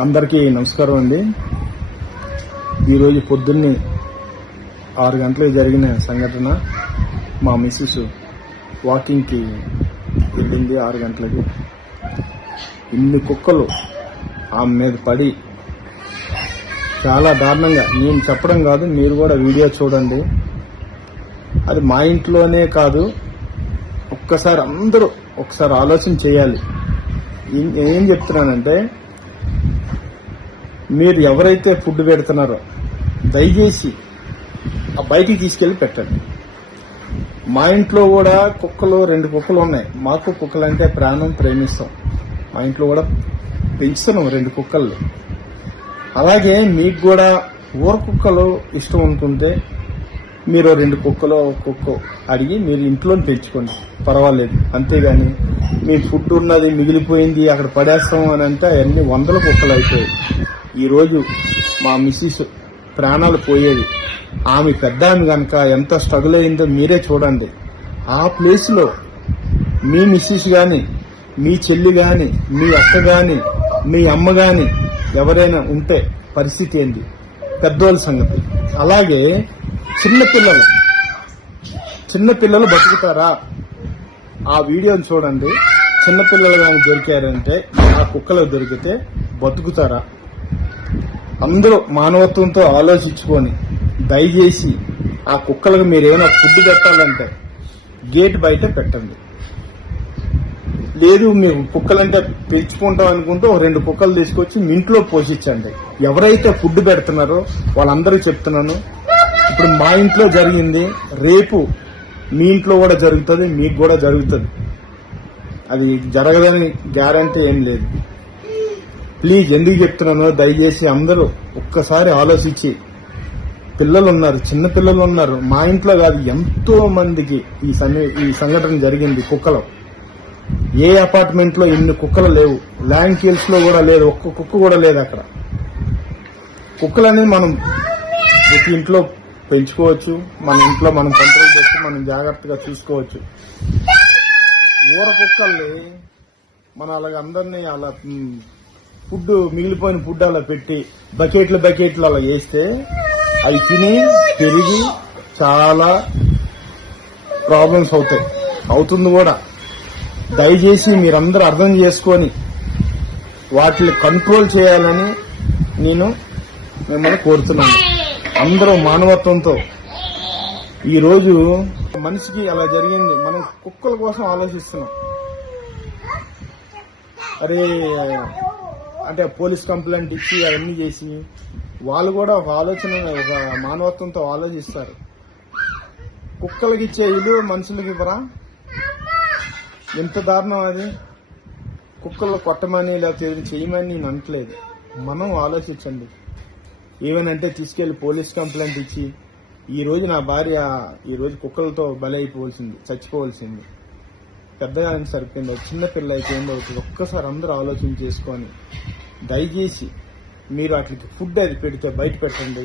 అందరికీ నమస్కారం అండి. ఈరోజు పొద్దున్నే 6 గంటలకు జరిగిన సంఘటన. మా మిస్సెస్ వాకింగ్కి వెళ్ళింది 6 గంటలకి. ఇన్ని కుక్కలు ఆమె మీద పడి చాలా దారుణంగా, నేను చెప్పడం కాదు, మీరు కూడా వీడియో చూడండి. అది మా ఇంట్లోనే కాదు, ఒక్కసారి అందరూ ఒకసారి ఆలోచన చేయాలి. ఏం చెప్తున్నానంటే, మీరు ఎవరైతే ఫుడ్ పెడుతున్నారో దయచేసి ఆ బయటికి తీసుకెళ్లి పెట్టండి. మా ఇంట్లో కూడా కుక్కలు 2 కుక్కలు ఉన్నాయి. మాకు కుక్కలు అంటే ప్రాణం, ప్రేమిస్తాం. మా ఇంట్లో కూడా పెంచుతున్నాం 2 కుక్కలు. అలాగే మీకు కూడా ఊర కుక్కలు ఇష్టం అనుకుంటే మీరు 2 కుక్కలు కుక్క అడిగి మీరు ఇంట్లో పెంచుకోండి, పర్వాలేదు. అంతేగాని మీ ఫుడ్ ఉన్నది మిగిలిపోయింది అక్కడ పడేస్తాం అని అంటే అన్ని 100 కుక్కలు అయిపోయాయి. ఈరోజు మా మిస్సెస్ ప్రాణాలు పోయేది. ఆమె పెద్ద ఆమె కనుక ఎంత స్ట్రగుల్ అయిందో మీరే చూడండి. ఆ ప్లేస్లో మీ మిస్సెస్ కానీ, మీ చెల్లి కానీ, మీ అక్క కానీ, మీ అమ్మ కానీ ఎవరైనా ఉంటే పరిస్థితి ఏంటి? పెద్దోళ్ళ సంగతి. అలాగే చిన్నపిల్లలు బతుకుతారా? ఆ వీడియోని చూడండి. చిన్నపిల్లలు కానీ దొరికారంటే, ఆ కుక్కలు దొరికితే బతుకుతారా? అందరూ మానవత్వంతో ఆలోచించుకొని దయచేసి ఆ కుక్కలకు మీరు ఏమైనా ఫుడ్ పెట్టాలంటే గేట్ బయట పెట్టండి. లేదు మీరు కుక్కలంటే పెంచుకుంటాం అనుకుంటే 2 కుక్కలు తీసుకొచ్చి మీ ఇంట్లో పోషించండి. ఎవరైతే ఫుడ్ పెడుతున్నారో వాళ్ళందరికీ చెప్తున్నాను, ఇప్పుడు మా ఇంట్లో జరిగింది, రేపు మీ ఇంట్లో కూడా జరుగుతుంది, మీకు కూడా జరుగుతుంది. అది జరగదని గ్యారంటీ ఏం లేదు. ప్లీజ్, ఎందుకు చెప్తున్నానో దయచేసి అందరూ ఒక్కసారి ఆలోచించి, పిల్లలు ఉన్నారు, చిన్న పిల్లలు ఉన్నారు. మా ఇంట్లో కాదు, ఎంతో మందికి ఈ సంఘటన జరిగింది. కుక్కలు ఏ అపార్ట్మెంట్ లో ఇన్ని కుక్కలు లేవు. ల్యాండ్ హిల్స్ లో కూడా లేదు, ఒక్క కుక్క కూడా లేదు అక్కడ. కుక్కలని మనం ప్రతి ఇంట్లో పెంచుకోవచ్చు, మన ఇంట్లో మనం కంట్రోల్ చేసి మనం జాగ్రత్తగా చూసుకోవచ్చు. ఊర కుక్కల్ని మనం అలాగ అందరినీ అలా ఫుడ్, మిగిలిపోయిన ఫుడ్ అలా పెట్టి బకెట్లు అలా వేస్తే అవి తిని పెరిగి చాలా ప్రాబ్లమ్స్ అవుతుంది కూడా. దయచేసి మీరందరూ అర్థం చేసుకొని వాటిని కంట్రోల్ చేయాలని నేను మిమ్మల్ని కోరుతున్నాను. అందరూ మానవత్వంతో. ఈరోజు మనిషికి అలా జరిగింది, మనం కుక్కల కోసం ఆలోచిస్తున్నాం. అరే అంటే పోలీస్ కంప్లైంట్ ఇచ్చి అవన్నీ చేసి వాళ్ళు కూడా ఒక ఆలోచన, ఒక మానవత్వంతో ఆలోచిస్తారు. కుక్కలకి ఇచ్చే ఇల్లు మనుషులకి ఇవ్వరా? ఎంత దారుణం అది. కుక్కలు కొట్టమని లేకపోతే చేయమని నేను అనట్లేదు. మనం ఆలోచించండి. ఏమనంటే తీసుకెళ్లి పోలీస్ కంప్లైంట్ ఇచ్చి, ఈరోజు నా భార్య ఈరోజు కుక్కలతో బలైపోవాల్సింది, చచ్చిపోవాల్సింది. పెద్దగా సరిపోయింది, చిన్నపిల్ల అయితే ఏందో అవుతుంది. ఒక్కసారి అందరూ ఆలోచన చేసుకొని దయచేసి మీరు వాటికి ఫుడ్ అది పెడితే బయట పెట్టండి.